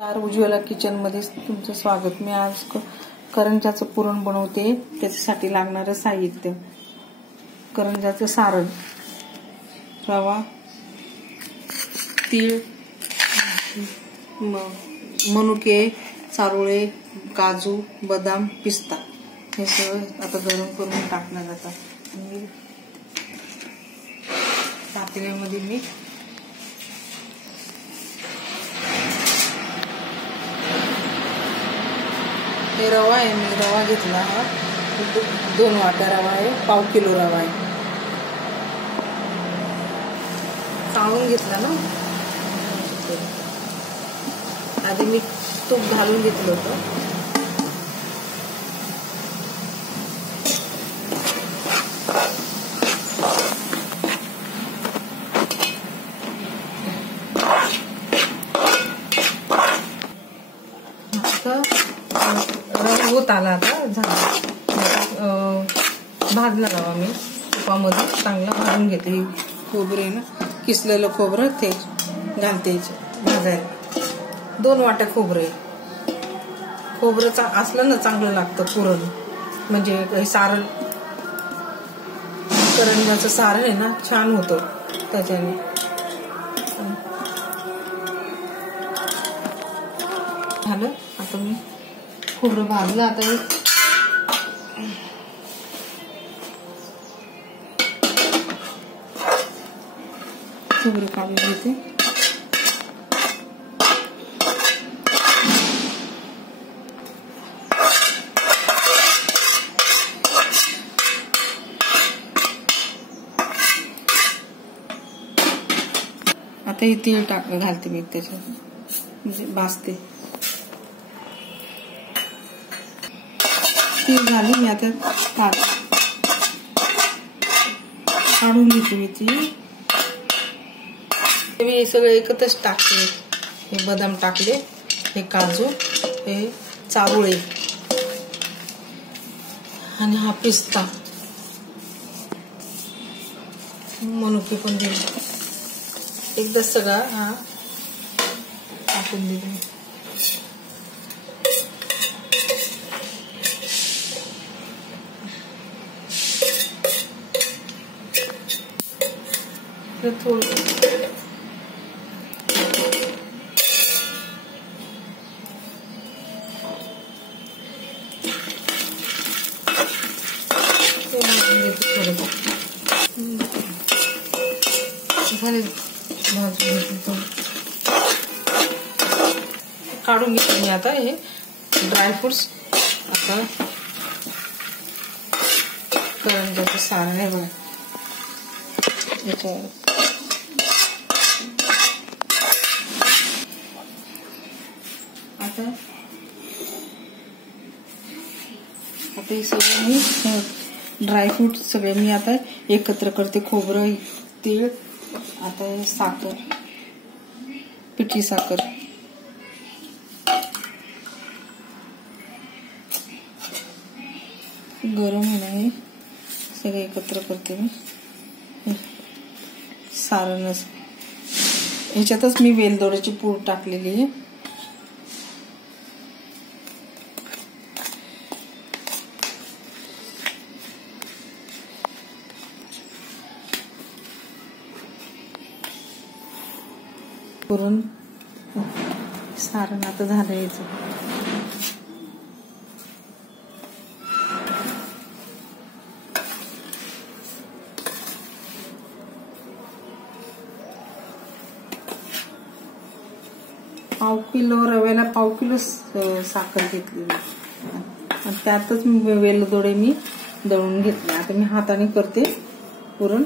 Ujjwala kitchen मध्ये तुमचं स्वागत। मी आज करंजाचं पुरण बनवते। त्याच्यासाठी लागणारं साहित्य: करंजाचं सारण, रवा, तीळ, मनुके, चारोळे, काजू, बदाम, पिस्ता हे सगळं आता गरम करून टाकलं जातं। पातेल्यामध्ये मी हे रवा आहे, मी रवा घेतला हा 2 वाट्या रवा आहे, पाव किलो रवा आहे, चाळून घेतला ना। आधी मी तूप घालून घेतलं होतं। होत आला आता झाला, भाजला रवा मी तुपामध्ये चांगला भाजून घेते। खोबरे ना, किसलेलं खोबरं ते घालते भाजायला। 2 वाट्या खोबरं असलं ना चांगलं लागतं पुरण, म्हणजे सारण, करंजाचं सारण आहे ना छान होतं त्याच्याने। झालं आता मी खोबरं भाजलं, आता खोबरं काढून घेते। आता हे तीळ घालते मी त्याच्यात, म्हणजे भाजते। तीळ झाली मी आता काढून घेते मी तीळ। मी सगळं एकत्रच टाकते। हे बदाम टाकले, हे काजू, हे चारोळे आणि हा पिस्ता, मनुके पण दिले। एकदा सगळा हा टाकून दिले। थोडं काढून घेतले मी आता हे ड्रायफ्रुट्स। आता करंजाचं सारण आहे बघा याच्यावर। आता हे सगळं मी ड्रायफ्रूट सगळे मी आता एकत्र करते। खोबरं, तीळ, आता हे साखर, पिठी साखर, गरम आहे हे सगळे एकत्र करते मी सारणच। ह्याच्यातच मी वेलदोड्याची पूड टाकलेली आहे। पुरण सारण आता झालं याचं। पाव किलो रव्याला पाव किलो साखर घेतली आणि त्यातच वेलदोडे मी दळून घेतले। आता मी हाताने करते पुरण।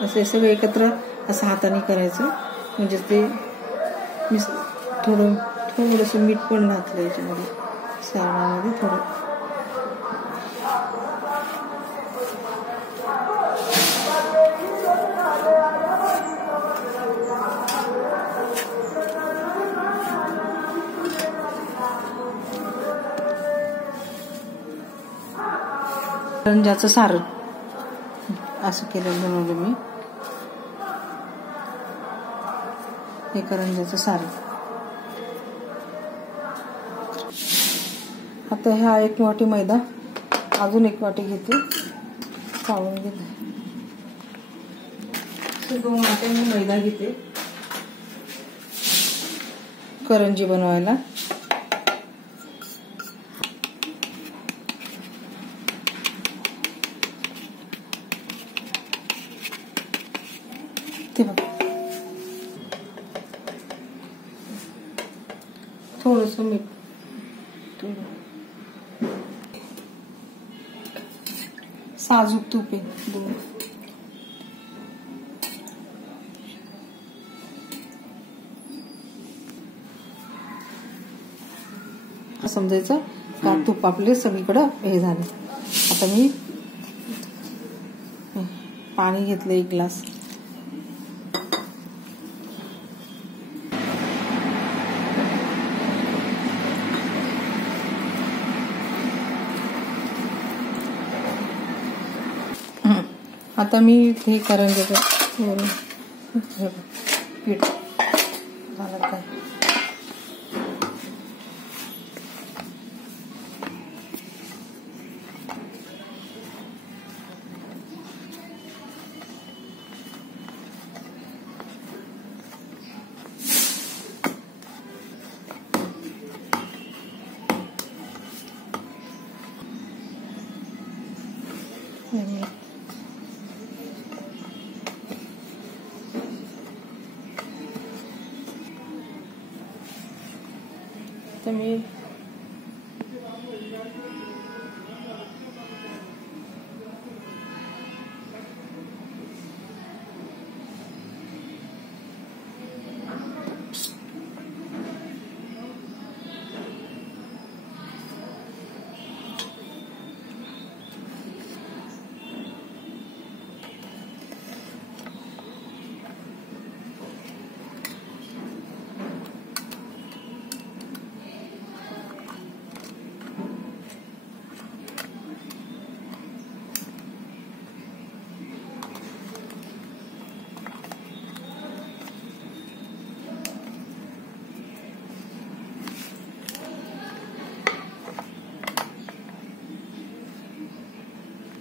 असं सगळं एकत्र असं हाताने करायचं, म्हणजे ते मी थोडंसं मीठ पण घातलं याच्यामध्ये, सारणामध्ये थोडं। करंजाचं सारण असं केलं बनवलं मी. हे करंजाचं सारण. आता हा 1 वाटी मैदा, अजून 1 वाटी घेते, चाळून घेते. 2 वाट्या मी मैदा घेते करंजी बनवायला. ते बघ, थोडंसं मीठ, साजूक तूप आहे 2. समजायचं का तूप आपले सगळीकडं हे झालं. आता मी पाणी घेतलं 1 ग्लास. आता मी हे करंजाचं पीठ झालं काय. तर मी